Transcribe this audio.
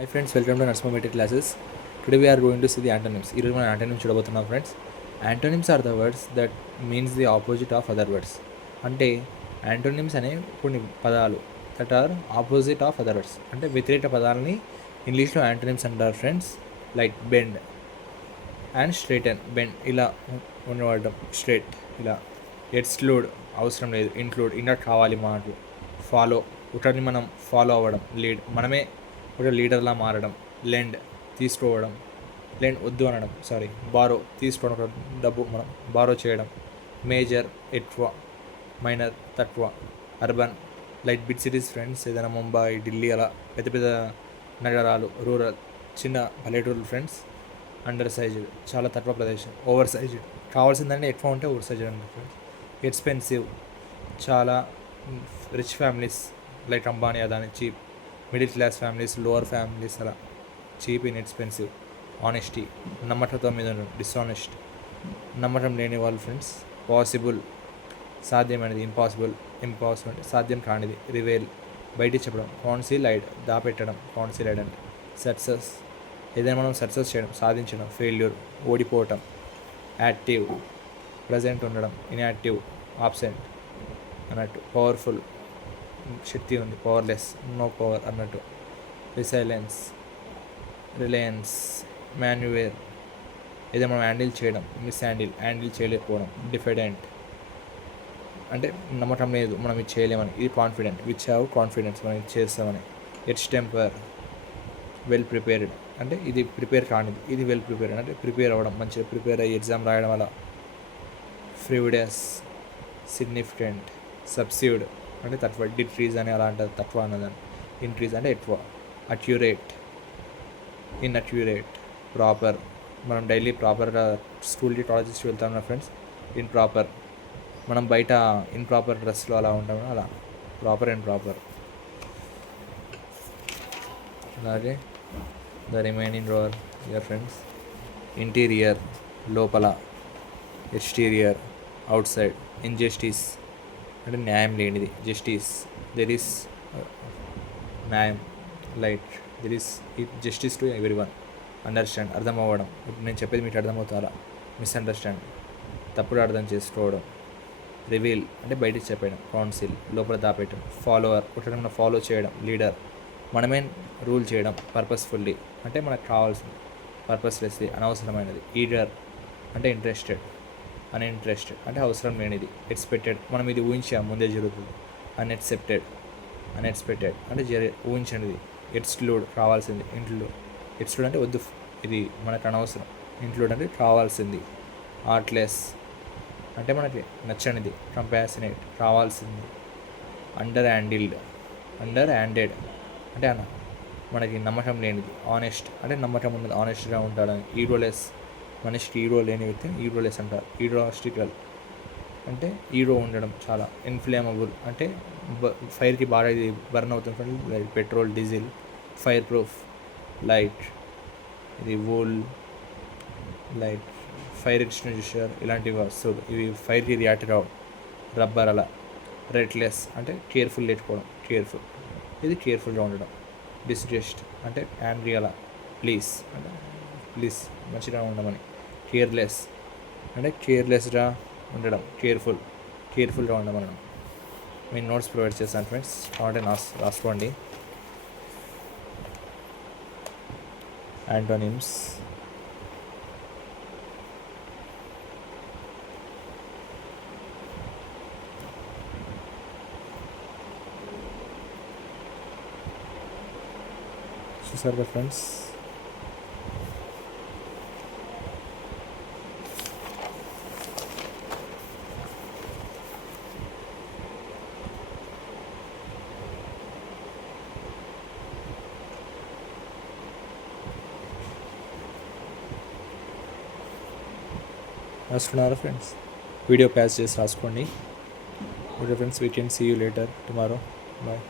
Hi friends, welcome to Nursemometric classes. Today we are going to see the antonyms. ఈరోజు మనం antonyms చూడబోతున్నాం friends. Antonyms are the words that means the opposite of other words. అంటే antonyms అనే కొన్ని పదాలు that are opposite of other words. అంటే వ్యతిరేక పదాలని ఇంగ్లీష్లో antonyms అంటారు friends. Like bend and straighten. Bend ఇలా ఉండవడం, స్ట్రైట్ ఇలా. ఎక్స్క్లూడ్ అవసరం లేదు, ఇంక్లూడ్ ఇంకా కావాలి మాటలు. ఫాలో ఒకటిని మనం ఫాలో అవ్వడం, లీడ్ మనమే ఒక లీడర్లా మారడం. లెండ్ తీసుకోవడం, లెండ్ వద్దు అనడం, బారో తీసుకోవడం, డబ్బు మనం బారో చేయడం. మేజర్ ఎక్కువ, మైనర్ తక్కువ. Urban like big cities friends, ఏదైనా ముంబై, ఢిల్లీ అలా పెద్ద పెద్ద నగరాలు. రూరల్ చిన్న పల్లెటూరు ఫ్రెండ్స్. అండర్ సైజ్డ్ చాలా తక్కువ ప్రదేశం. ఓవర్ సైజ్డ్ కావాల్సిందంటే ఎక్కువ ఉంటే ఓవర్ సైజ్డ్ అండి ఫ్రెండ్స్. ఎక్స్పెన్సివ్ చాలా. Rich families like Ambani, Adani cheap. Middle class families, lower families అలా చీప్ ఇన్ ఎక్స్పెన్సివ్. ఆనెస్టీ నమ్మకంతో మీద ఉండడం. డిస్ఆనెస్ట్ నమ్మకం లేని వాళ్ళు ఫ్రెండ్స్. పాసిబుల్ సాధ్యమైనది. ఇంపాసిబుల్ అంటే సాధ్యం కానిది. రివేల్ బయటికి చెప్పడం. కాన్సిలైడ్ దాపెట్టడం. కాన్సిలైడ్ అంటే సక్సెస్ ఏదైనా మనం సక్సెస్ చేయడం, సాధించడం. ఫెయిల్యూర్ ఓడిపోవటం. యాక్టివ్ ప్రజెంట్ ఉండడం. ఇన్యాక్టివ్ ఆబ్సెంట్ అన్నట్టు. పవర్ఫుల్ శక్తి ఉంది, పవర్లెస్ నో పవర్ అన్నట్టు. రిలయన్స్ మాన్యువేర్ ఏదో మనం హ్యాండిల్ చేయడం. హ్యాండిల్ చేయలేకపోవడం. డిఫిడెంట్ అంటే నమ్మకం లేదు, మనం ఇది చేయలేమని. ఇది కాన్ఫిడెంట్, విచ్ హ్యావ్ కాన్ఫిడెన్స్ మనం ఇది చేస్తామని. టెంపర్ వెల్ ప్రిపేర్డ్ అంటే ఇది ప్రిపేర్ కానిది, ఇది వెల్ ప్రిపేర్డ్ అంటే ప్రిపేర్ అవ్వడం, మంచిగా ప్రిపేర్ అయ్యి ఎగ్జామ్ రాయడం అలా. ఫ్రివిడస్ సిగ్నిఫికెంట్. సబ్స్యూడ్ అంటే తక్కువ. డిక్రీజ్ అని అలా అంటారు, తక్కువ అన్నదాన్ని. ఇంక్రీజ్ అంటే ఎక్కువ. Accurate inaccurate. ప్రాపర్ మనం డైలీ ప్రాపర్గా స్కూల్కి కాలేజెస్కి వెళ్తాం కదా ఫ్రెండ్స్. ఇంప్రాపర్ మనం బయట ఇంప్రాపర్ డ్రెస్లో అలా ఉంటాం, అలా ప్రాపర్ అండ్ ప్రాపర్. అలాగే ద రిమైనింగ్ రోర్ ఇయర్ ఫ్రెండ్స్. ఇంటీరియర్ లోపల. Exterior outside. ఇంజస్టిస్ అంటే న్యాయం లేనిది. జస్టిస్ దెర్ ఈస్ న్యాయం, light there is justice to everyone. Understand అర్థం అవ్వడం, ఇప్పుడు నేను చెప్పేది మీకు అర్థమవుతారా. మిస్అండర్స్టాండ్ తప్పుడు అర్థం చేసుకోవడం. రివీల్ అంటే బయటికి చెప్పడం. కౌన్సిల్ లోపల దాపెట్టడం. ఫాలోవర్ ఒకటి మనం ఫాలో చేయడం. లీడర్ మనమే రూల్ చేయడం. పర్పస్ఫుల్లీ అంటే మనకు కావాల్సింది, పర్పస్లెస్లీ అనవసరమైనది. ఈగర్ అంటే ఇంట్రెస్టెడ్, అన్ఇంట్రెస్టెడ్ అంటే అవసరం లేనిది. ఎక్స్పెక్టెడ్ మనం ఇది ఊహించాం ముందే జరుగుతుంది. అన్ఎక్సెప్టెడ్ అంటే ఊహించనిది. ఎక్స్క్లూడ్ కావాల్సింది. ఎక్స్క్లూడ్ అంటే వద్దు, ఇది మనకు అనవసరం. ఇంక్లూడ్ అంటే కావాల్సింది. ఆర్ట్లెస్ అంటే మనకి నచ్చనిది. కంపాసినేట్ కావాల్సింది. అండర్ హ్యాండెడ్ అంటే మనకి నమ్మకం లేనిది. ఆనెస్ట్ అంటే నమ్మకం ఉన్నది, ఆనెస్ట్గా ఉంటాడని. ఈగోలెస్ మనిషికి ఈగో లేని వ్యక్తిని ఈగోలెస్ అంటారు. ఈగోస్టికల్ అంటే ఈగో ఉండడం చాలా. ఇన్ఫ్లేమబుల్ అంటే ఫైర్కి బాగా ఇది బర్న్ అవుతుంది, like petrol, diesel. Fire proof light, ఇది వూల్, లైట్ ఫైర్ ఎక్స్టింగ్విషర్ ఇలాంటివి వస్తువులు, ఇవి ఫైర్కి రియాక్ట్ కావు. రబ్బర్ అలా. రెడ్లెస్ అంటే కేర్ఫుల్ లేకపోవడం, కేర్ఫుల్ ఇది కేర్ఫుల్గా ఉండడం. డిస్జస్ట్ అంటే యాంగ్రీ అలా. ప్లీజ్ అంటే ప్లీజ్ మంచిగా ఉండమని. కేర్లెస్ అంటే కేర్లెస్గా ఉండడం. కేర్ఫుల్గా ఉండమనడం. మీ నోట్స్ ప్రొవైడ్ చేస్తాను ఫ్రెండ్స్, కావాలంటే రాసుకోండి. యాంటోనిమ్స్. చూసారు కదా ఫ్రెండ్స్. రాసుకున్నారా ఫ్రెండ్స్? వీడియో ప్యాస్ చేసి రాసుకోండి. Okay friends, we can see you later tomorrow. Bye.